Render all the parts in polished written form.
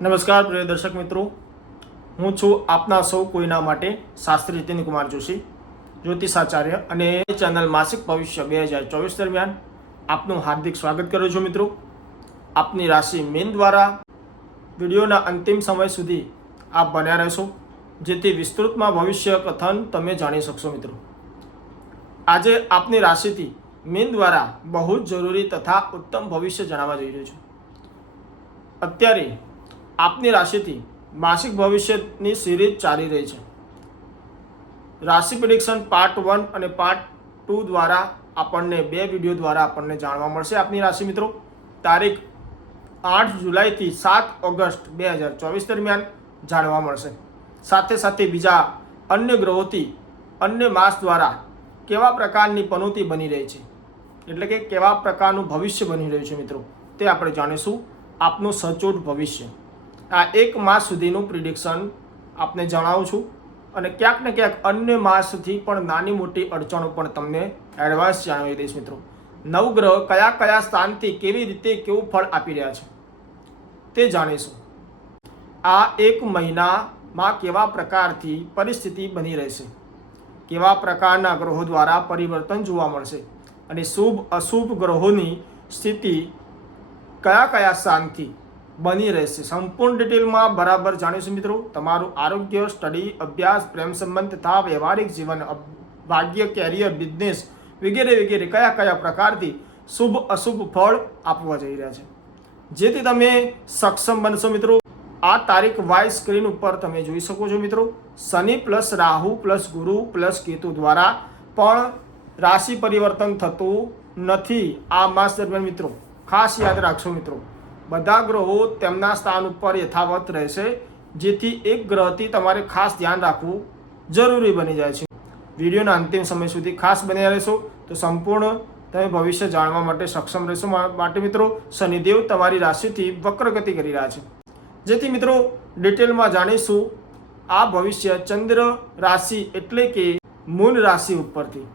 નમસ્કાર પ્રિય દર્શક મિત્રો, હું છું આપના સૌ કોઈના માટે શાસ્ત્રી જીતેન્દ્ર કુમાર જોશી, જ્યોતિષાચાર્ય, અને ચેનલ માસિક ભવિષ્ય 2024 દરમિયાન આપનું હાર્દિક સ્વાગત કરું છું. મિત્રો, આપની રાશિ મીન દ્વારા વિડીયોના અંતિમ સમય સુધી આપ બન્યા રહેશો, જેથી વિસ્તૃતમાં ભવિષ્ય કથન તમે જાણી શકશો. મિત્રો, આજે આપની રાશિથી મીન દ્વારા બહુ જ જરૂરી તથા ઉત્તમ ભવિષ્ય જણાવવા જઈ રહ્યો છું. અત્યારે આપની રાશિથી માસિક ભવિષ્યની સિરીઝ ચાલી રહી છે. રાશિ પ્રેડિક્શન પાર્ટ 1 અને પાર્ટ 2 દ્વારા આપણને બે વિડીયો દ્વારા આપણને જાણવા મળશે. આપની રાશિ મિત્રો તારીખ 8 જુલાઈથી 7 ઓગસ્ટ 2024 દરમિયાન જાણવા મળશે. સાથે સાથે બીજા અન્ય ગ્રહોથી અન્ય માસ દ્વારા કેવા પ્રકારની પનોતી બની રહી છે, એટલે કે કેવા પ્રકારનું ભવિષ્ય બની રહ્યું છે મિત્રો, તે આપણે જાણીશું. આપનું સચોટ ભવિષ્ય આ એક માસ સુધીનું પ્રિડિક્શન આપને જણાવું છું, અને ક્યાંક ને ક્યાંક અન્ય માસથી પણ નાની મોટી અડચણો પણ તમને એડવાન્સ જણાવી દઈશ. મિત્રો, નવગ્રહ કયા કયા સ્થાનથી કેવી રીતે કેવું ફળ આપી રહ્યા છે તે જાણીશું. આ એક મહિનામાં કેવા પ્રકારથી પરિસ્થિતિ બની રહેશે, કેવા પ્રકારના ગ્રહો દ્વારા પરિવર્તન જોવા મળશે, અને શુભ અશુભ ગ્રહોની સ્થિતિ કયા કયા સ્થાનથી બની રહેશે, સંપૂર્ણ ડિટેલમાં બરાબર જાણીશું. મિત્રો, તમારું આરોગ્ય, સ્ટડી, અભ્યાસ, પ્રેમ સંબંધ તથા વ્યવહારિક જીવન, ભાગ્ય, કેરિયર, બિઝનેસ વગેરે વગેરે કયા કયા પ્રકારથી શુભ અશુભ ફળ આપવા જઈ રહ્યા છે, જેથી તમે સક્ષમ બનશો. મિત્રો, આ તારીખ વાય સ્ક્રીન ઉપર તમે જોઈ શકો છો. મિત્રો, શનિ પ્લસ રાહુ પ્લસ ગુરુ પ્લસ કેતુ દ્વારા પણ રાશિ પરિવર્તન થતું નથી આ માસ દરમિયાન. મિત્રો, ખાસ યાદ રાખશો. મિત્રો, બધા ગ્રહો તેમના સ્થાન ઉપર યથાવત રહેશે, જેથી એક ગ્રહથી તમારે ખાસ ધ્યાન રાખવું જરૂરી બની જાય છે. વિડીયોના અંતિમ સમય સુધી ખાસ બન્યા રહેશો તો સંપૂર્ણ તમે ભવિષ્ય જાણવા માટે સક્ષમ રહેશો. માટે મિત્રો, શનિદેવ તમારી રાશિથી વક્રગતિ કરી રહ્યા છે, જેથી મિત્રો ડિટેલમાં જાણીશું. આ ભવિષ્ય ચંદ્ર રાશિ એટલે કે મૂન રાશિ ઉપરથી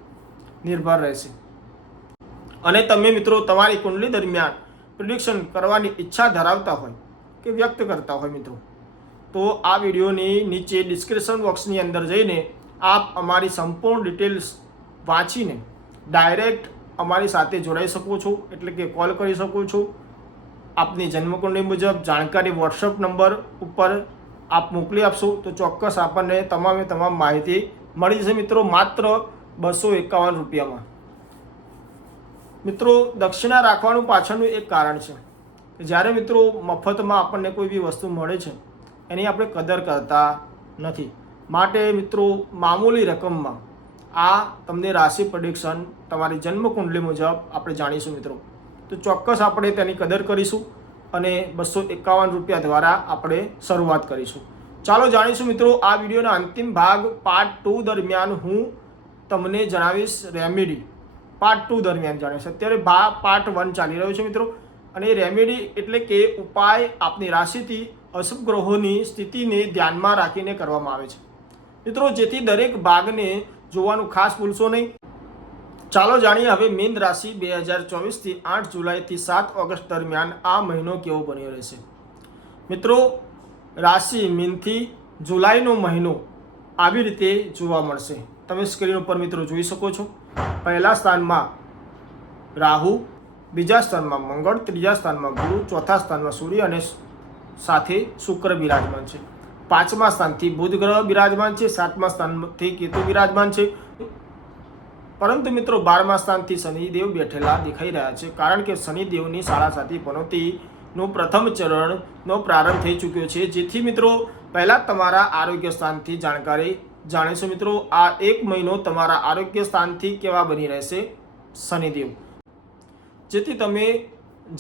નિર્ભર રહેશે, અને તમે મિત્રો તમારી કુંડલી દરમિયાન પ્રિડિક્શન કરવાની ઈચ્છા ધરાવતા હોય કે વ્યક્ત કરતા હોય મિત્રો, તો આ વિડીયોની નીચે ડિસ્ક્રિપ્શન બોક્સની અંદર જઈને આપ અમારી સંપૂર્ણ ડિટેલ્સ વાંચીને ડાયરેક્ટ અમારી સાથે જોડાઈ શકો છો, એટલે કે કોલ કરી શકો છો. આપની જન્મકુંડલી મુજબ જાણકારી વોટ્સઅપ નંબર ઉપર આપ મોકલી આપશો તો ચોક્કસ આપણને તમામ માહિતી મળી જશે. મિત્રો, માત્ર 251 રૂપિયામાં. મિત્રો, દક્ષિણા રાખવાનું પાછળનું એક કારણ છે કે જ્યારે મિત્રો મફતમાં આપણને કોઈ બી વસ્તુ મળે છે એની આપણે કદર કરતા નથી. માટે મિત્રો મામૂલી રકમમાં આ તમને રાશિ પ્રેડિક્શન તમારી જન્મકુંડલી મુજબ આપણે જાણીશું. મિત્રો, તો ચોક્કસ આપણે તેની કદર કરીશું અને 251 રૂપિયા દ્વારા આપણે શરૂઆત કરીશું. ચાલો જાણીશું. મિત્રો, આ વિડીયોના અંતિમ ભાગ પાર્ટ 2 દરમિયાન હું તમને જણાવીશ રેમેડી. પાર્ટ 2 દરમિયાન જાણીશ. અત્યારે પાર્ટ 1 ચાલી રહ્યો છે મિત્રો, અને રેમેડી એટલે કે ઉપાય આપની રાશિથી અશુભ ગ્રહોની સ્થિતિને ધ્યાનમાં રાખીને કરવામાં આવે છે મિત્રો, જેથી દરેક ભાગને જોવાનું ખાસ ભૂલશો નહીં. ચાલો જાણીએ હવે મીન રાશિ 2024થી 8 જુલાઈથી 7 ઓગસ્ટ દરમિયાન આ મહિનો કેવો બન્યો રહેશે. મિત્રો, રાશિ મીનથી જુલાઈનો મહિનો આવી રીતે જોવા મળશે. તમે સ્ક્રીન ઉપર મિત્રો જોઈ શકો છો. પહેલા સ્થાનમાં રાહુ, બીજા સ્થાનમાં મંગળ, ત્રીજા સ્થાનમાં ગુરુ, ચોથા સ્થાનમાં સૂર્ય અને સાથે શુક્ર બિરાજમાન છે. પાંચમા સ્થાનથી બુધ ગ્રહ બિરાજમાન છે. સાતમા સ્થાનથી કેતુ બિરાજમાન છે. પરંતુ મિત્રો 12મા સ્થાનથી શનિદેવ બેઠેલા દેખાઈ રહ્યા છે, કારણ કે શનિદેવની સાડા સાથી પનોતીનું પ્રથમ ચરણનો પ્રારંભ થઈ ચૂક્યો છે. જેથી મિત્રો પહેલાં તમારા આરોગ્ય સ્થાનથી જાણકારી જાણીશું. મિત્રો, આ એક મહિનો તમારા આરોગ્ય સ્થાનથી કેવા બની રહેશે શનિદેવ, જેથી તમે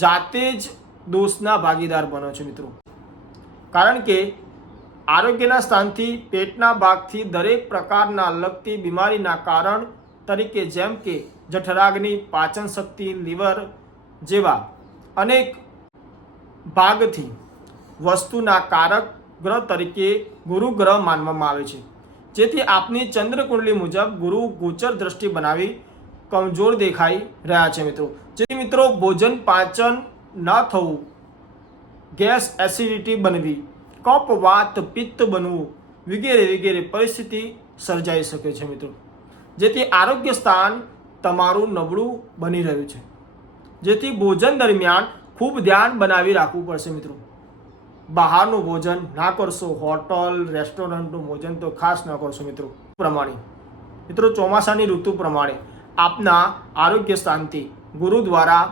જાતે જ દોષના ભાગીદાર બનો છો. મિત્રો, કારણ કે આરોગ્યના સ્થાનથી પેટના ભાગથી દરેક પ્રકારના લગતી બીમારીના કારણ તરીકે, જેમ કે જઠરાગ્નિ, પાચન શક્તિ, લીવર જેવા અનેક ભાગથી વસ્તુના કારક ગ્રહ તરીકે ગુરુ ગ્રહ માનવામાં આવે છે. જેથી આપની ચંદ્રકુંડલી મુજબ ગુરુ ગોચર દ્રષ્ટિ બનાવી કમજોર દેખાઈ રહ્યા છે. મિત્રો, જેથી મિત્રો ભોજન પાચન ન થવું, ગેસ એસિડિટી બનવી, કફ વાત પિત્ત બનવું વગેરે વગેરે પરિસ્થિતિ સર્જાઈ શકે છે મિત્રો. જેથી આરોગ્ય સ્થાન તમારું નબળું બની રહ્યું છે. જેથી ભોજન દરમિયાન ખૂબ ધ્યાન બનાવી રાખવું પડશે મિત્રો. બહારનું ભોજન ના કરશો, હોટલ રેસ્ટોરન્ટનું ભોજન તો ખાસ ન કરશો મિત્રો. મિત્રો ચોમાસાની ઋતુ પ્રમાણે આપના આરોગ્ય સ્થાનથી ગુરુદ્વારા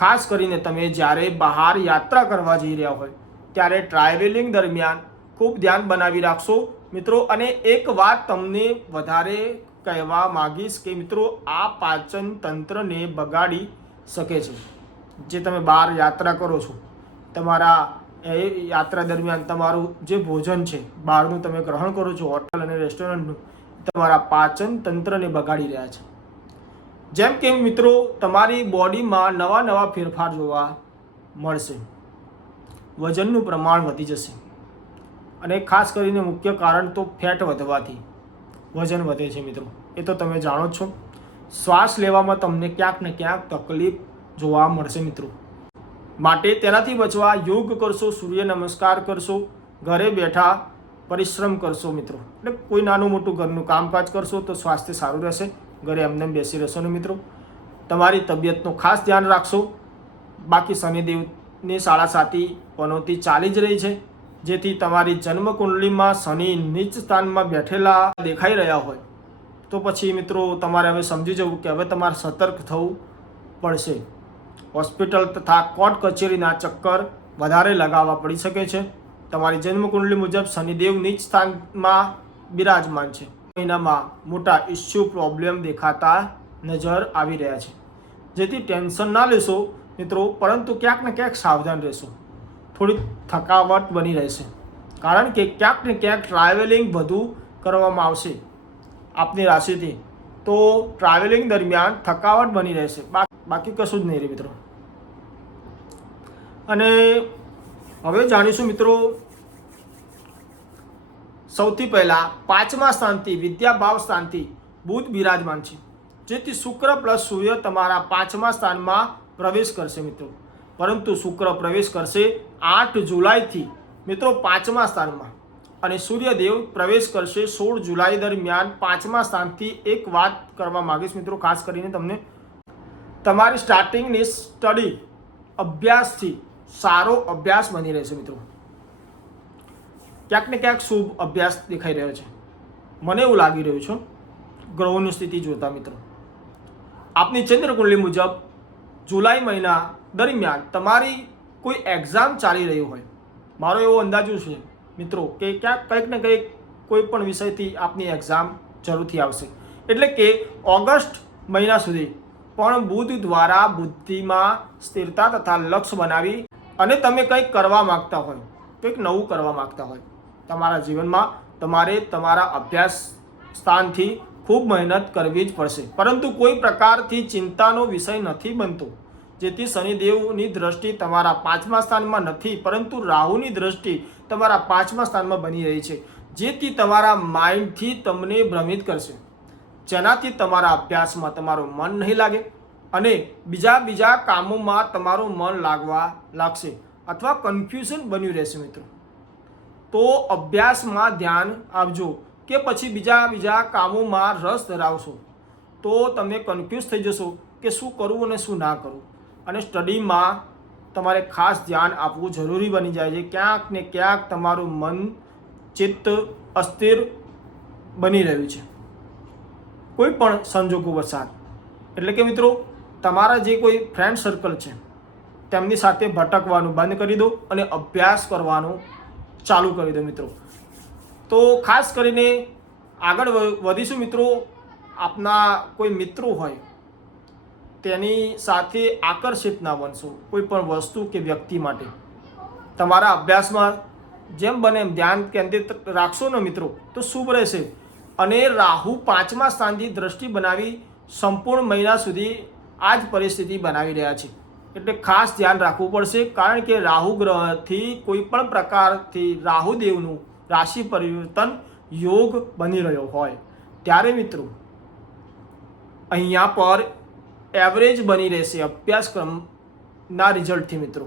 ખાસ કરીને તમે જ્યારે બહાર યાત્રા કરવા જઈ રહ્યા હોય ત્યારે ટ્રાવેલિંગ દરમિયાન ખૂબ ધ્યાન બનાવી રાખશો મિત્રો. અને એક વાત તમને વધારે કહેવા માગીશ કે મિત્રો આ પાચન તંત્રને બગાડી શકે છે. જે તમે બહાર યાત્રા કરો છો, તમારા એ યાત્રા દરમિયાન તમારું જે ભોજન છે બહારનું તમે ગ્રહણ કરો છો, હોટલ અને રેસ્ટોરન્ટનું, તમારા પાચન તંત્રને બગાડી રહ્યા છે. જેમ કે મિત્રો તમારી બોડીમાં નવા નવા ફેરફાર જોવા મળશે. વજનનું પ્રમાણ વધી જશે અને ખાસ કરીને મુખ્ય કારણ તો ફેટ વધવાથી વજન વધે છે મિત્રો. એ તો તમે જાણો જ છો. શ્વાસ લેવામાં તમને ક્યાંક ને ક્યાંક તકલીફ જોવા મળશે મિત્રો. માટે તેનાથી બચવા યોગ કરશો, સૂર્ય નમસ્કાર કરશો, ઘરે બેઠા પરિશ્રમ કરશો મિત્રો. એટલે કોઈ નાનું મોટું ઘરનું કામકાજ કરશો તો સ્વાસ્થ્ય સારું રહેશે. ઘરે એમને બેસી રહેશો ને મિત્રો. તમારી તબિયતનું ખાસ ધ્યાન રાખશો. બાકી શનિદેવની સાડા સાતી પનોતી ચાલી જ રહી છે. જેથી તમારી જન્મકુંડલીમાં શનિ નીચ સ્થાનમાં બેઠેલા દેખાઈ રહ્યા હોય તો પછી મિત્રો તમારે હવે સમજી જવું કે હવે તમારે સતર્ક થવું પડશે. હોસ્પિટલ તથા કોર્ટ કચેરીના ચક્કર વધારે લગાવવા પડી શકે છે. તમારી જન્મકુંડલી મુજબ શનિદેવ નીચ સ્થાનમાં બિરાજમાન છે. મહિનામાં મોટા ઇસ્યુ પ્રોબ્લેમ દેખાતા નજર આવી રહ્યા છે. જેથી ટેન્શન ના લેશો મિત્રો, પરંતુ ક્યાંક ને ક્યાંક સાવધાન રહેશો. થોડી થકાવટ બની રહેશે કારણ કે ક્યાંક ને ક્યાંક ટ્રાવેલિંગ વધુ કરવામાં આવશે આપની રાશિથી. તો ટ્રાવેલિંગ દરમિયાન થકાવટ બની રહેશે, બાકી કશું જ નહીં રહે મિત્રો. અને હવે જાણીશું મિત્રો સૌથી પહેલાં પાંચમા સ્થાનથી વિદ્યા ભાવ સ્થાનથી બુધ બિરાજમાન છે. જેથી શુક્ર પ્લસ સૂર્ય તમારા પાંચમા સ્થાનમાં પ્રવેશ કરશે મિત્રો. પરંતુ શુક્ર પ્રવેશ કરશે 8 જુલાઈથી મિત્રો પાંચમા સ્થાનમાં, અને સૂર્યદેવ પ્રવેશ કરશે 16 જુલાઈ દરમિયાન પાંચમા સ્થાનથી. એક વાત કરવા માગીશ મિત્રો, ખાસ કરીને તમને તમારી સ્ટાર્ટિંગની સ્ટડી અભ્યાસથી સારો અભ્યાસ બની રહેશે મિત્રો. ક્યાંક ને ક્યાંક શુભ અભ્યાસ દેખાઈ રહ્યો છે, મને એવું લાગી રહ્યું છે ગ્રહોની સ્થિતિ જોતા મિત્રો. આપની ચંદ્રકુંડલી મુજબ જુલાઈ મહિના દરમિયાન તમારી કોઈ એક્ઝામ ચાલી રહી હોય, મારો એવો અંદાજો છે મિત્રો કે ક્યાંક કંઈક ને કંઈક કોઈ પણ વિષયથી આપની એક્ઝામ જરૂરથી આવશે. એટલે કે ઓગસ્ટ મહિના સુધી પણ બુધ દ્વારા બુદ્ધિમાં સ્થિરતા તથા લક્ષ્ય બનાવી અને તમે કંઈક કરવા માગતા હોય, કંઈક નવું કરવા માગતા હોય તમારા જીવનમાં, તમારે તમારા અભ્યાસ સ્થાનથી ખૂબ મહેનત કરવી જ પડશે. પરંતુ કોઈ પ્રકારથી ચિંતાનો વિષય નથી બનતો. જેથી શનિદેવની દ્રષ્ટિ તમારા પાંચમા સ્થાનમાં નથી, પરંતુ રાહુની દ્રષ્ટિ તમારા પાંચમા સ્થાનમાં બની રહી છે. જેથી તમારા માઇન્ડથી તમને ભ્રમિત કરશે, જેનાથી તમારા અભ્યાસમાં તમારું મન નહીં લાગે અને બીજા કામોમાં તમારું મન લાગશે અથવા કન્ફ્યુઝન બન્યું રહેશે મિત્રો. તો અભ્યાસમાં ધ્યાન આપજો કે પછી બીજા કામોમાં રસ ધરાવશો તો તમે કન્ફ્યુઝ થઈ જશો કે શું કરવું અને શું ના કરવું. અને સ્ટડીમાં તમારે ખાસ ધ્યાન આપવું જરૂરી બની જાય છે. ક્યાંક ને ક્યાંક તમારું મન ચિત્ત અસ્થિર બની રહ્યું છે કોઈ પણ સંજોગો વસાત. એટલે કે મિત્રો તમારા જે કોઈ ફ્રેન્ડ સર્કલ છે તેમની સાથે ભટકવાનું બંધ કરી દો અને અભ્યાસ કરવાનું ચાલુ કરી દો મિત્રો. તો ખાસ કરીને આગળ વધીશું મિત્રો. આપના કોઈ મિત્રો હોય તેની સાથે આકર્ષિત ના બનશો કોઈ પણ વસ્તુ કે વ્યક્તિ માટે. તમારા અભ્યાસમાં જેમ બને એમ ધ્યાન કેન્દ્રિત રાખશો ને મિત્રો તો શુભ રહેશે. અને રાહુ પાંચમા સ્થાનથી દ્રષ્ટિ બનાવી સંપૂર્ણ મહિના સુધી આ જ પરિસ્થિતિ બનાવી રહ્યા છે. એટલે ખાસ ધ્યાન રાખવું પડશે, કારણ કે રાહુ ગ્રહથી કોઈ પણ પ્રકારથી રાહુદેવનું રાશિ પરિવર્તન યોગ બની રહ્યો હોય ત્યારે મિત્રો અહીંયા પર એવરેજ બની રહેશે અભ્યાસક્રમના રિઝલ્ટથી મિત્રો.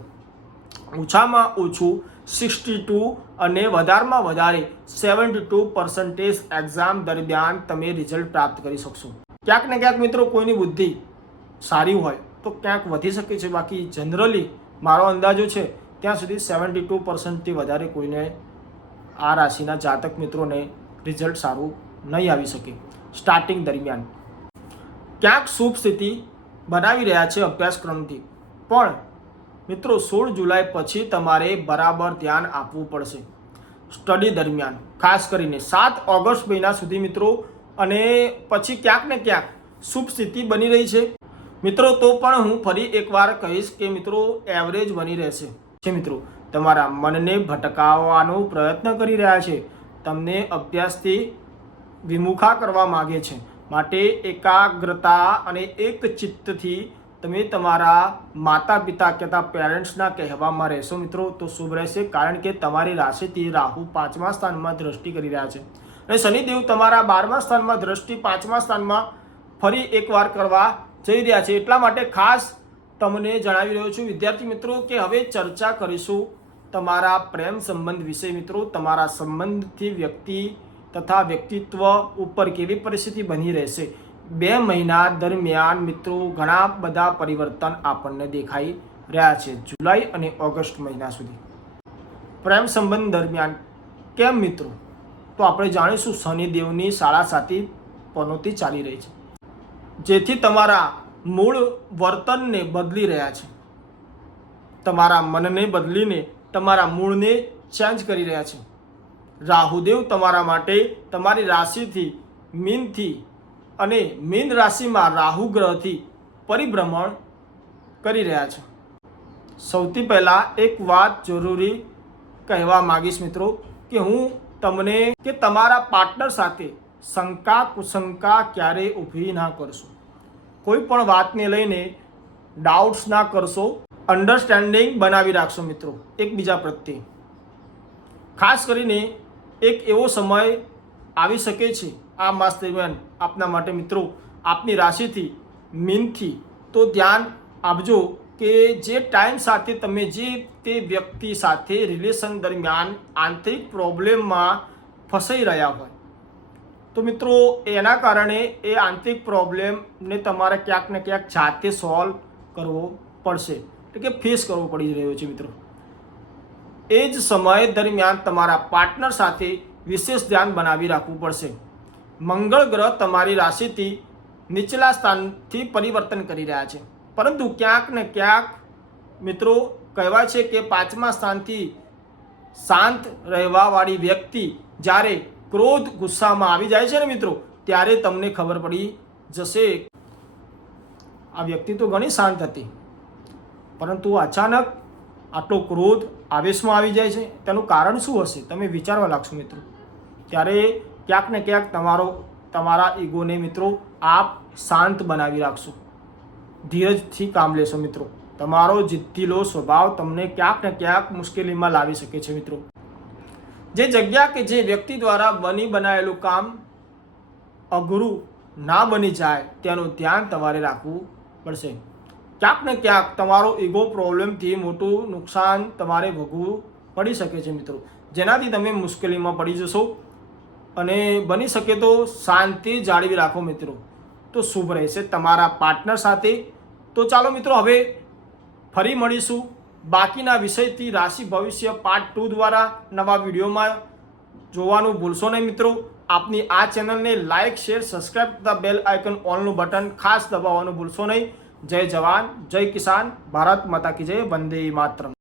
ઓછામાં ઓછું 62 અને વધારેમાં વધારે 72% એક્ઝામ દરમિયાન તમે રિઝલ્ટ પ્રાપ્ત કરી શકશો. ક્યાંક ને ક્યાંક મિત્રો કોઈની બુદ્ધિ સારી હોય તો ક્યાંક વધી શકે છે, બાકી જનરલી મારો અંદાજો છે ત્યાં સુધી 72%થી વધારે કોઈને આ રાશિના જાતક મિત્રોને રિઝલ્ટ સારું નહીં આવી શકે. સ્ટાર્ટિંગ દરમિયાન ક્યાંક શુભ સ્થિતિ બનાવી રહ્યા છે અભ્યાસક્રમથી, પણ મિત્રો 16 જુલાઈ પછી તમારે બરાબર ધ્યાન આપવું પડશે સ્ટડી દરમિયાન, ખાસ કરીને 7 ઓગસ્ટ મહિના સુધી મિત્રો. અને પછી ક્યાંક ને ક્યાંક શુભ સ્થિતિ બની રહી છે મિત્રો, તો પણ હું ફરી એકવાર કહીશ કે મિત્રો એવરેજ બની રહેશે છે મિત્રો. તમારા મનને ભટકાવવાનો પ્રયત્ન કરી રહ્યા છે, તમને અભ્યાસથી વિમુખા કરવા માગે છે, માટે એકાગ્રતા અને એક ચિત્તથી તમે તમારા માતા પિતા કહેતા પેરેન્ટ્સના કહેવામાં રહેશો મિત્રો તો શુભ રહેશે. કારણ કે તમારી રાશિથી રાહુ 5મા સ્થાનમાં દ્રષ્ટિ કરી રહ્યા છે અને શનિદેવ તમારા 12મા સ્થાનમાં દ્રષ્ટિ 5મા સ્થાનમાં ફરી એકવાર કરવા જઈ રહ્યા છે. એટલા માટે ખાસ તમને જણાવી રહ્યો છું વિદ્યાર્થી મિત્રો કે હવે ચર્ચા કરીશું તમારા પ્રેમ સંબંધ વિશે મિત્રો. તમારા સંબંધથી વ્યક્તિ તથા વ્યક્તિત્વ ઉપર કેવી પરિસ્થિતિ બની રહેશે. 2 મહિના દરમિયાન મિત્રો ઘણા બધા પરિવર્તન આપણને દેખાઈ રહ્યા છે, જુલાઈ અને ઓગસ્ટ મહિના સુધી. પ્રેમ સંબંધ દરમિયાન કેમ મિત્રો? તો આપણે જાણીશું શનિદેવની 7.5 પનોતી ચાલી રહી છે, જેથી તમારા મૂળ વર્તનને બદલી રહ્યા છે, તમારા મનને બદલીને તમારા મૂળને ચેન્જ કરી રહ્યા છે. રાહુદેવ તમારા માટે તમારી રાશિથી મીનથી અને મીન રાશિમાં રાહુ ગ્રહથી પરિભ્રમણ કરી રહ્યા છે. સૌથી પહેલાં એક વાત જરૂરી કહેવા માંગીશ મિત્રો કે હું તમને કે તમારા પાર્ટનર સાથે શંકા કુશંકા ક્યારેય ઊભી ના કરશો. કોઈ પણ વાતને લઈને ડાઉટ્સ ના કરશો, અન્ડરસ્ટેન્ડિંગ બનાવી રાખશો મિત્રો એકબીજા પ્રત્યે. ખાસ કરીને એક એવો સમય આવી શકે છે આ માસ દરમિયાન આપના માટે મિત્રો, આપની રાશિથી મીનથી, તો ધ્યાન આપજો કે જે ટાઈમ સાથે તમે જે તે વ્યક્તિ સાથે રિલેશન દરમિયાન આંતરિક પ્રોબ્લેમમાં ફસાઈ રહ્યા હોય તો મિત્રો એના કારણે એ આંતરિક પ્રોબ્લેમને તમારે ક્યાંક ને ક્યાંક જાતે સોલ્વ કરવો પડશે, એટલે કે ફેસ કરવો પડી રહ્યો છે મિત્રો. એ જ સમય દરમિયાન તમારા પાર્ટનર સાથે વિશેષ ધ્યાન બનાવી રાખવું પડશે. મંગળ ગ્રહ તમારી રાશિથી નીચલા સ્થાનથી પરિવર્તન કરી રહ્યા છે, પરંતુ ક્યાંક ને ક્યાંક મિત્રો કહેવાય છે કે 5મા સ્થાનથી શાંત રહેવાવાળી વ્યક્તિ જ્યારે ક્રોધ ગુસ્સામાં આવી જાય છે ને મિત્રો, ત્યારે તમને ખબર પડી જશે આ વ્યક્તિ તો ઘણી શાંત હતી, પરંતુ અચાનક આટલો ક્રોધ આવેશમાં આવી જાય છે. તેનું કારણ શું હશે તમે વિચારવા લાગશો મિત્રો. ત્યારે ક્યાંક ને ક્યાંક તમારા ઈગોને મિત્રો આપ શાંત બનાવી રાખશો, ધીરજથી કામ લેશો મિત્રો. તમારો જિદ્દીલો સ્વભાવ તમને ક્યાંક ને ક્યાંક મુશ્કેલીમાં લાવી શકે છે મિત્રો. જે જગ્યા કે જે વ્યક્તિ દ્વારા બનાયેલું કામ અઘરું ના બની જાય તેનું ધ્યાન તમારે રાખવું પડશે. ક્યાંક ને ક્યાંક તમારો ઈગો પ્રોબ્લેમથી મોટું નુકસાન તમારે ભોગવવું પડી શકે છે મિત્રો, જેનાથી તમે મુશ્કેલીમાં પડી જશો. અને બની શકે તો શાંતિ જાળવી રાખો મિત્રો તો શુભ રહેશે તમારા પાર્ટનર સાથે. તો ચાલો મિત્રો હવે ફરી મળીશું બાકીના વિષયથી રાશિ ભવિષ્ય પાર્ટ 2 દ્વારા નવા વિડીયોમાં જોવાનું ભૂલશો નહીં મિત્રો. આપની આ ચેનલને લાઇક શેર સબસ્ક્રાઇબ તથા બેલ આઇકન ઓનનું બટન ખાસ દબાવવાનું ભૂલશો નહીં. જય જવાન જય કિસાન, ભારત માતા કી જય, વંદે માતરમ.